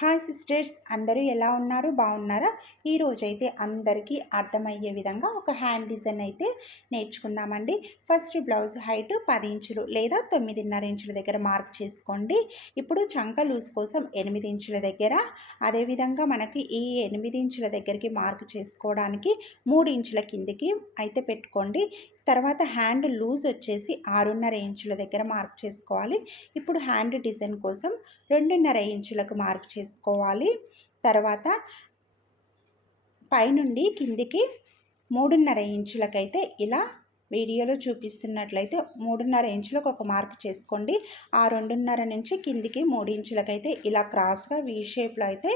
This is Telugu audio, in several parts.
హాయ్ సిస్టర్స్ అందరూ ఎలా ఉన్నారు? బాగున్నారా? ఈరోజైతే అందరికీ అర్థమయ్యే విధంగా ఒక హ్యాండ్ డిజైన్ అయితే నేర్చుకుందామండి. ఫస్ట్ బ్లౌజ్ హైట్ పది ఇంచులు లేదా తొమ్మిదిన్నర ఇంచుల దగ్గర మార్క్ చేసుకోండి. ఇప్పుడు చంక లూజ్ కోసం ఎనిమిది ఇంచుల దగ్గర అదేవిధంగా మనకి ఈ ఎనిమిది ఇంచుల దగ్గరికి మార్క్ చేసుకోవడానికి మూడు ఇంచుల కిందికి అయితే పెట్టుకోండి. తర్వాత హ్యాండ్ లూజ్ వచ్చేసి ఆరున్నర ఇంచుల దగ్గర మార్క్ చేసుకోవాలి. ఇప్పుడు హ్యాండ్ డిజైన్ కోసం రెండున్నర ఇంచులకు మార్క్ చేసుకోవాలి తర్వాత పైనుండి కిందికి మూడున్నర ఇంచులకైతే ఇలా వీడియోలో చూపిస్తున్నట్లయితే మూడున్నర ఇంచులకు ఒక మార్క్ చేసుకోండి. ఆ రెండున్నర నుంచి కిందికి మూడు ఇంచులకైతే ఇలా క్రాస్గా వీ షేప్లో అయితే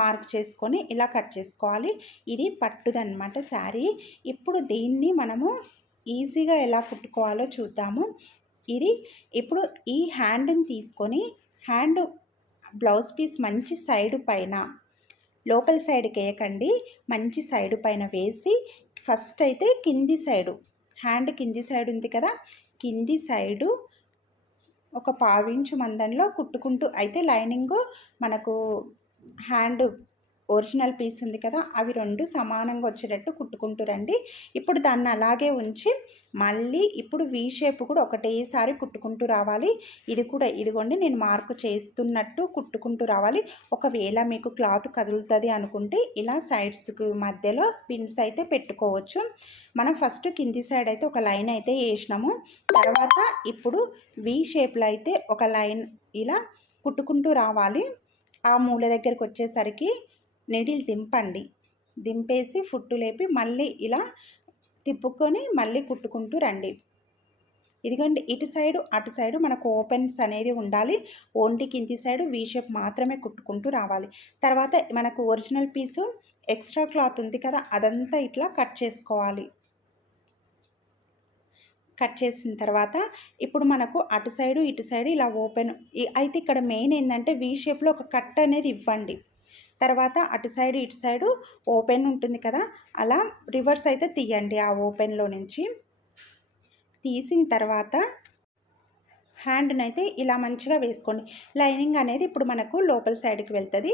మార్క్ చేసుకొని ఇలా కట్ చేసుకోవాలి. ఇది పట్టుదనమాట శారీ. ఇప్పుడు దీన్ని మనము ఈజీగా ఎలా కుట్టుకోవాలో చూద్దాము. ఇది ఇప్పుడు ఈ హ్యాండ్ని తీసుకొని హ్యాండ్ బ్లౌజ్ పీస్ మంచి సైడ్ పైన లోపల సైడ్కి వేయకండి మంచి సైడ్ పైన వేసి ఫస్ట్ అయితే కింది సైడు హ్యాండ్ కింది సైడ్ ఉంది కదా కింది సైడు ఒక పావించు మందంలో కుట్టుకుంటూ అయితే లైనింగ్ మనకు హ్యాండ్ ఒరిజినల్ పీస్ ఉంది కదా అవి రెండు సమానంగా వచ్చేటట్టు కుట్టుకుంటూ రండి. ఇప్పుడు దాన్ని అలాగే ఉంచి మళ్ళీ ఇప్పుడు వీ షేప్ కూడా ఒకటేసారి కుట్టుకుంటూ రావాలి. ఇది కూడా ఇదిగోండి నేను మార్కు చేస్తున్నట్టు కుట్టుకుంటూ రావాలి. ఒకవేళ మీకు క్లాత్ కదులుతుంది అనుకుంటే ఇలా సైడ్స్కి మధ్యలో పిన్స్ అయితే పెట్టుకోవచ్చు. మనం ఫస్ట్ కింది సైడ్ అయితే ఒక లైన్ అయితే వేసినాము. తర్వాత ఇప్పుడు వీ షేప్లో అయితే ఒక లైన్ ఇలా కుట్టుకుంటూ రావాలి. ఆ మూల దగ్గరికి వచ్చేసరికి నీడిల్ దింపండి. దింపేసి ఫుట్టు లేపి మళ్ళీ ఇలా తిప్పుకొని మళ్ళీ కుట్టుకుంటూ రండి. ఇదిగోండి ఇటు సైడు అటు సైడు మనకు ఓపెన్స్ అనేది ఉండాలి. ఓన్లీ కింది సైడు వీ షేప్ మాత్రమే కుట్టుకుంటూ రావాలి. తర్వాత మనకు ఒరిజినల్ పీసు ఎక్స్ట్రా క్లాత్ ఉంది కదా అదంతా ఇట్లా కట్ చేసుకోవాలి. కట్ చేసిన తర్వాత ఇప్పుడు మనకు అటు సైడు ఇటు సైడు ఇలా ఓపెన్. అయితే ఇక్కడ మెయిన్ ఏంటంటే వీ షేప్లో ఒక కట్ అనేది ఇవ్వండి. తర్వాత అటు సైడ్ ఇటు సైడు ఓపెన్ ఉంటుంది కదా అలా రివర్స్ అయితే తీయండి ఆ ఓపెన్లో నుంచి. తీసిన తర్వాత హ్యాండ్ని అయితే ఇలా మంచిగా వేసుకోండి. లైనింగ్ అనేది ఇప్పుడు మనకు లోపల సైడ్కి వెళ్తుంది.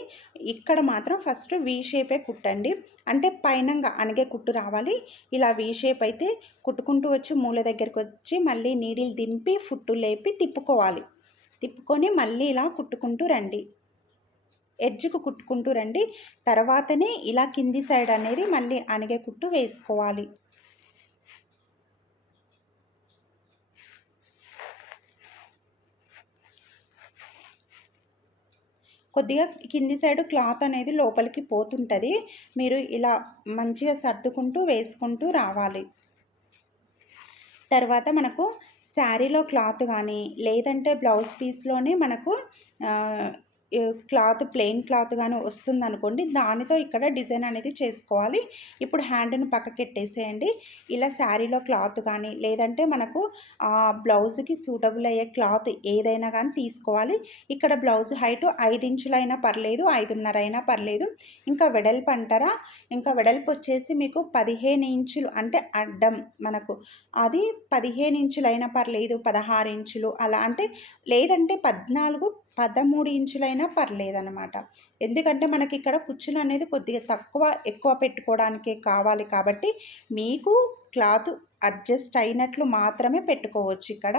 ఇక్కడ మాత్రం ఫస్ట్ వీ షేపే కుట్టండి. అంటే పైనంగా అనగే కుట్టు రావాలి. ఇలా వీ షేప్ అయితే కుట్టుకుంటూ వచ్చి మూల దగ్గరికి వచ్చి మళ్ళీ నీడిల్ దింపి ఫుట్టు లేపి తిప్పుకోవాలి. తిప్పుకొని మళ్ళీ ఇలా కుట్టుకుంటూ రండి. ఎడ్జ్కు కుట్టుకుంటూ రండి. తర్వాతనే ఇలా కింది సైడ్ అనేది మళ్ళీ అనగే కుట్టు వేసుకోవాలి. కొద్దిగా కింది సైడ్ క్లాత్ అనేది లోపలికి పోతుంటుంది. మీరు ఇలా మంచిగా సర్దుకుంటూ వేసుకుంటూ రావాలి. తర్వాత మనకు శారీలో క్లాత్ కానీ లేదంటే బ్లౌజ్ పీస్లోనే మనకు క్లాత్ ప్లెయిన్ క్లాత్ కానీ వస్తుంది అనుకోండి దానితో ఇక్కడ డిజైన్ అనేది చేసుకోవాలి. ఇప్పుడు హ్యాండ్ని పక్కకెట్టేసేయండి. ఇలా శారీలో క్లాత్ కానీ లేదంటే మనకు బ్లౌజ్కి సూటబుల్ అయ్యే క్లాత్ ఏదైనా కానీ తీసుకోవాలి. ఇక్కడ బ్లౌజ్ హైట్ ఐదు ఇంచులైనా పర్లేదు ఐదున్నర అయినా పర్లేదు. ఇంకా వెడల్పు అంటారా? ఇంకా వెడల్పు వచ్చేసి మీకు పదిహేను ఇంచులు అంటే అడ్డం మనకు. అది పదిహేను ఇంచులైనా పర్లేదు పదహారు ఇంచులు అలా అంటే లేదంటే పద్నాలుగు పదమూడు ఇంచులైనా పర్లేదనమాట ఎందుకంటే మనకి ఇక్కడ కుచ్చులు అనేది కొద్దిగా తక్కువ ఎక్కువ పెట్టుకోవడానికే కావాలి కాబట్టి మీకు క్లాత్ అడ్జస్ట్ అయినట్లు మాత్రమే పెట్టుకోవచ్చు ఇక్కడ.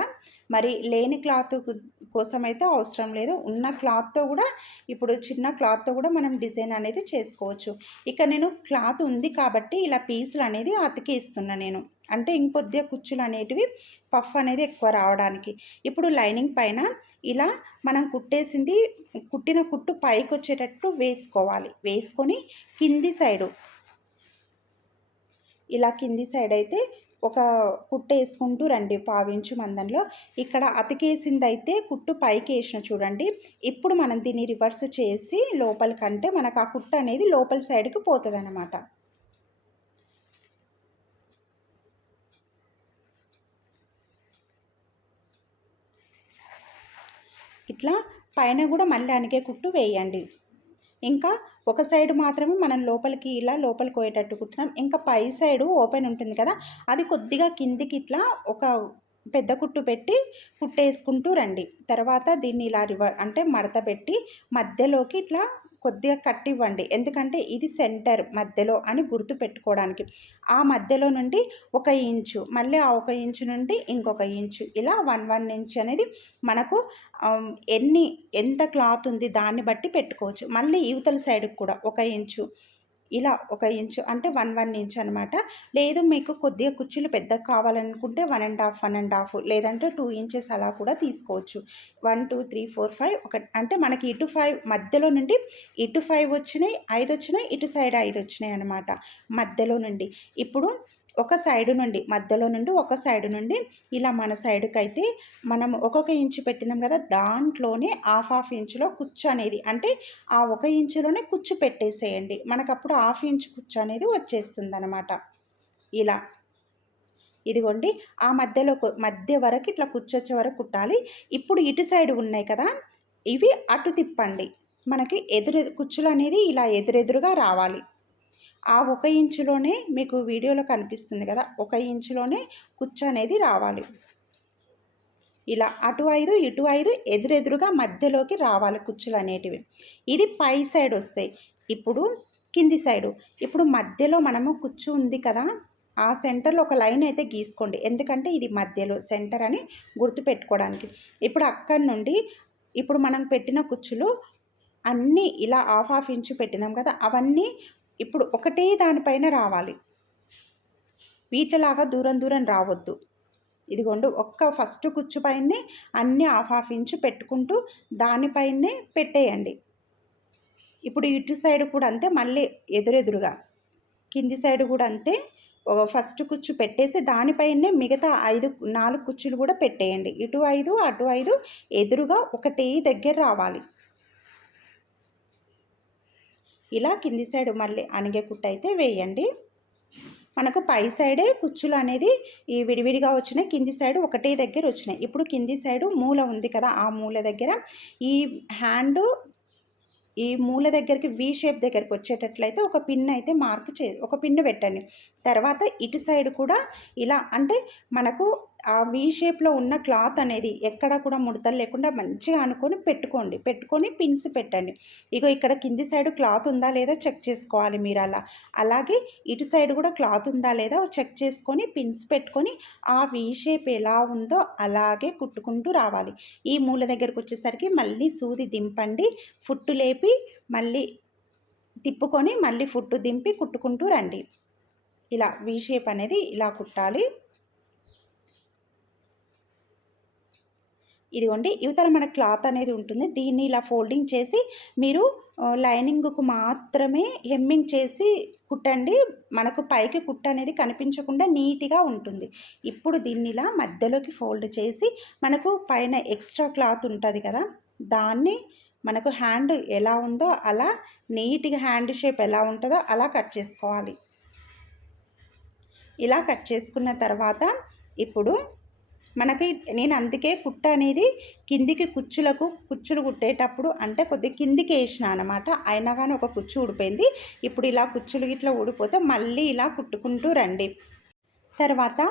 మరి లేని క్లాత్ కోసం అయితే అవసరం లేదు. ఉన్న క్లాత్తో కూడా ఇప్పుడు చిన్న క్లాత్తో కూడా మనం డిజైన్ అనేది చేసుకోవచ్చు. ఇక నేను క్లాత్ ఉంది కాబట్టి ఇలా పీసులు అనేది అతికిస్తున్నా నేను. అంటే ఇంకొద్దిగా కుచ్చులు అనేటివి పఫ్ అనేది ఎక్కువ రావడానికి. ఇప్పుడు లైనింగ్ పైన ఇలా మనం కుట్టేసింది కుట్టిన కుట్టు పైకి వచ్చేటట్టు వేసుకోవాలి. వేసుకొని కింది సైడు. ఇలా కింది సైడ్ అయితే ఒక కుట్టు వేసుకుంటూ రండి పావించు మందంలో. ఇక్కడ అతికేసింది అయితే కుట్టు పైకి వేసిన చూడండి. ఇప్పుడు మనం దీన్ని రివర్స్ చేసి లోపల కంటే మనకు ఆ కుట్టు అనేది లోపల సైడ్కి పోతుంది అన్నమాట ఇట్లా పైన కూడా మళ్ళీ అనికే కుట్టు వేయండి. ఇంకా ఒక సైడ్ మాత్రమే మనం లోపలికి ఇలా లోపలికి పోయేటట్టు కుట్టినాం. ఇంకా పై సైడు ఓపెన్ ఉంటుంది కదా అది కొద్దిగా కిందికి ఇట్లా ఒక పెద్ద కుట్టు పెట్టి కుట్టేసుకుంటూ రండి. తర్వాత దీన్ని ఇలా రివ అంటే మడత పెట్టి మధ్యలోకి ఇట్లా కొద్దిగా కట్టివ్వండి. ఎందుకంటే ఇది సెంటర్ మధ్యలో అని గుర్తు పెట్టుకోవడానికి. ఆ మధ్యలో నుండి ఒక ఇంచు మళ్ళీ ఆ ఒక ఇంచు నుండి ఇంకొక ఇంచు. ఇలా వన్ వన్ ఇంచ్ అనేది మనకు ఎన్ని ఎంత క్లాత్ ఉంది దాన్ని బట్టి పెట్టుకోవచ్చు. మళ్ళీ యువతల సైడ్కి కూడా ఒక ఇంచు ఇలా ఒక ఇంచు అంటే వన్ వన్ ఇంచ్ అనమాట లేదు మీకు కొద్దిగా కుర్చీలు పెద్దగా కావాలనుకుంటే one and half one and half లేదంటే టూ ఇంచెస్ అలా కూడా తీసుకోవచ్చు. One two three four five ఒక అంటే మనకి ఇటు ఫైవ్ మధ్యలో నుండి ఇటు ఫైవ్ వచ్చినాయి ఐదు వచ్చినాయి ఇటు సైడ్ ఐదు వచ్చినాయి అనమాట మధ్యలో నుండి. ఇప్పుడు ఒక సైడు నుండి మధ్యలో నుండి ఒక సైడు నుండి ఇలా మన సైడుకి అయితే మనం ఒక్కొక్క ఇంచు పెట్టినాం కదా దాంట్లోనే హాఫ్ హాఫ్ ఇంచులో కుచ్చు అనేది. అంటే ఆ ఒక ఇంచులోనే కుచ్చు పెట్టేసేయండి. మనకు అప్పుడు హాఫ్ ఇంచు కుచ్చు అనేది వచ్చేస్తుంది అనమాట ఇలా. ఇదిగోండి. ఆ మధ్యలో మధ్య వరకు ఇట్లా కుచ్చొచ్చే వరకు కుట్టాలి. ఇప్పుడు ఇటు సైడ్ ఉన్నాయి కదా ఇవి అటు తిప్పండి. మనకి ఎదురు కుచ్చులు అనేది ఇలా ఎదురెదురుగా రావాలి. ఆ ఒక ఇంచులోనే మీకు వీడియోలో కనిపిస్తుంది కదా ఒక ఇంచులోనే కుచ్చు అనేది రావాలి. ఇలా అటు ఐదు ఇటు ఐదు ఎదురెదురుగా మధ్యలోకి రావాలి కుచ్చులు అనేటివి. ఇది పై సైడ్ వస్తాయి. ఇప్పుడు కింది సైడు. ఇప్పుడు మధ్యలో మనము కుచ్చు ఉంది కదా ఆ సెంటర్లో ఒక లైన్ అయితే గీసుకోండి. ఎందుకంటే ఇది మధ్యలో సెంటర్ అని గుర్తుపెట్టుకోవడానికి. ఇప్పుడు అక్కడి నుండి ఇప్పుడు మనం పెట్టిన కుచ్చులు అన్నీ ఇలా హాఫ్ హాఫ్ ఇంచు పెట్టినాం కదా అవన్నీ ఇప్పుడు ఒకటే దానిపైన రావాలి. వీటిలాగా దూరం దూరం రావద్దు. ఇదిగోండి ఒక్క ఫస్ట్ కుచ్చుపైనే అన్నీ హాఫ్ హాఫ్ ఇంచు పెట్టుకుంటూ దానిపైనే పెట్టేయండి. ఇప్పుడు ఇటు సైడ్ కూడా అంతే మళ్ళీ ఎదురెదురుగా. కింది సైడ్ కూడా అంతే ఒక ఫస్ట్ కుచ్చు పెట్టేసి దానిపైనే మిగతా ఐదు నాలుగు కుచ్చులు కూడా పెట్టేయండి. ఇటు ఐదు అటు ఐదు ఎదురుగా ఒకటే దగ్గర రావాలి. ఇలా కింది సైడ్ మళ్ళీ అనిగే కుట్ట అయితే వేయండి. మనకు పై సైడే కుచ్చులు అనేది ఈ విడివిడిగా వచ్చినాయి కింది సైడ్ ఒకటే దగ్గర వచ్చినాయి. ఇప్పుడు కింది సైడు మూల ఉంది కదా ఆ మూల దగ్గర ఈ హ్యాండ్ ఈ మూల దగ్గరికి వి షేప్ దగ్గరికి వచ్చేటట్లయితే ఒక పిన్ అయితే మార్క్ చే ఒక పిన్ పెట్టండి. తర్వాత ఇటు సైడ్ కూడా ఇలా అంటే మనకు ఆ వీ షేప్లో ఉన్న క్లాత్ అనేది ఎక్కడ కూడా ముడతలు లేకుండా మంచిగా అనుకొని పెట్టుకోండి. పెట్టుకొని పిన్స్ పెట్టండి. ఇగో ఇక్కడ కింది సైడ్ క్లాత్ ఉందా లేదా చెక్ చేసుకోవాలి మీరు అలా. అలాగే ఇటు సైడ్ కూడా క్లాత్ ఉందా లేదా చెక్ చేసుకొని పిన్స్ పెట్టుకొని ఆ వీ షేప్ ఎలా ఉందో అలాగే కుట్టుకుంటూ రావాలి. ఈ మూల దగ్గరకు వచ్చేసరికి మళ్ళీ సూది దింపండి. ఫుట్టు లేపి మళ్ళీ తిప్పుకొని మళ్ళీ ఫుట్టు దింపి కుట్టుకుంటూ రండి. ఇలా వీ షేప్ అనేది ఇలా కుట్టాలి. ఇదిగోండి యువతల మన క్లాత్ అనేది ఉంటుంది. దీన్ని ఇలా ఫోల్డింగ్ చేసి మీరు లైనింగ్కు మాత్రమే హెమ్మింగ్ చేసి కుట్టండి. మనకు పైకి కుట్ట అనేది కనిపించకుండా నీట్గా ఉంటుంది. ఇప్పుడు దీన్ని ఇలా మధ్యలోకి ఫోల్డ్ చేసి మనకు పైన ఎక్స్ట్రా క్లాత్ ఉంటుంది కదా దాన్ని మనకు హ్యాండ్ ఎలా ఉందో అలా నీట్గా హ్యాండ్ షేప్ ఎలా ఉంటుందో అలా కట్ చేసుకోవాలి. ఇలా కట్ చేసుకున్న తర్వాత ఇప్పుడు మనకి నేను అందుకే కుట్ట అనేది కిందికి కుచ్చులకు కుచ్చులు కుట్టేటప్పుడు అంటే కొద్దిగా కిందికి వేసిన అనమాట అయినా కానీ ఒక కుచ్చు ఊడిపోయింది. ఇప్పుడు ఇలా కుచ్చులు ఇట్లా ఊడిపోతే మళ్ళీ ఇలా కుట్టుకుంటూ రండి. తర్వాత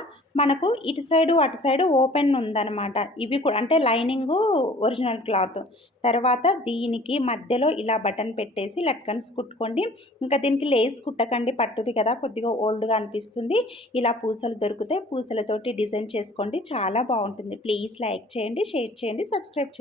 మనకు ఇటు సైడు అటు సైడు ఓపెన్ ఉందన్నమాట. ఇవి కూడా అంటే లైనింగు ఒరిజినల్ క్లాత్. తర్వాత దీనికి మధ్యలో ఇలా బటన్ పెట్టేసి లట్కన్స్ కుట్టుకోండి. ఇంకా దీనికి లేస్ కుట్టకండి. పట్టుది కదా కొద్దిగా ఓల్డ్గా అనిపిస్తుంది. ఇలా పూసలు దొరికితే పూసలతోటి డిజైన్ చేసుకోండి. చాలా బాగుంటుంది. ప్లీజ్ లైక్ చేయండి షేర్ చేయండి సబ్స్క్రైబ్ చేసుకోండి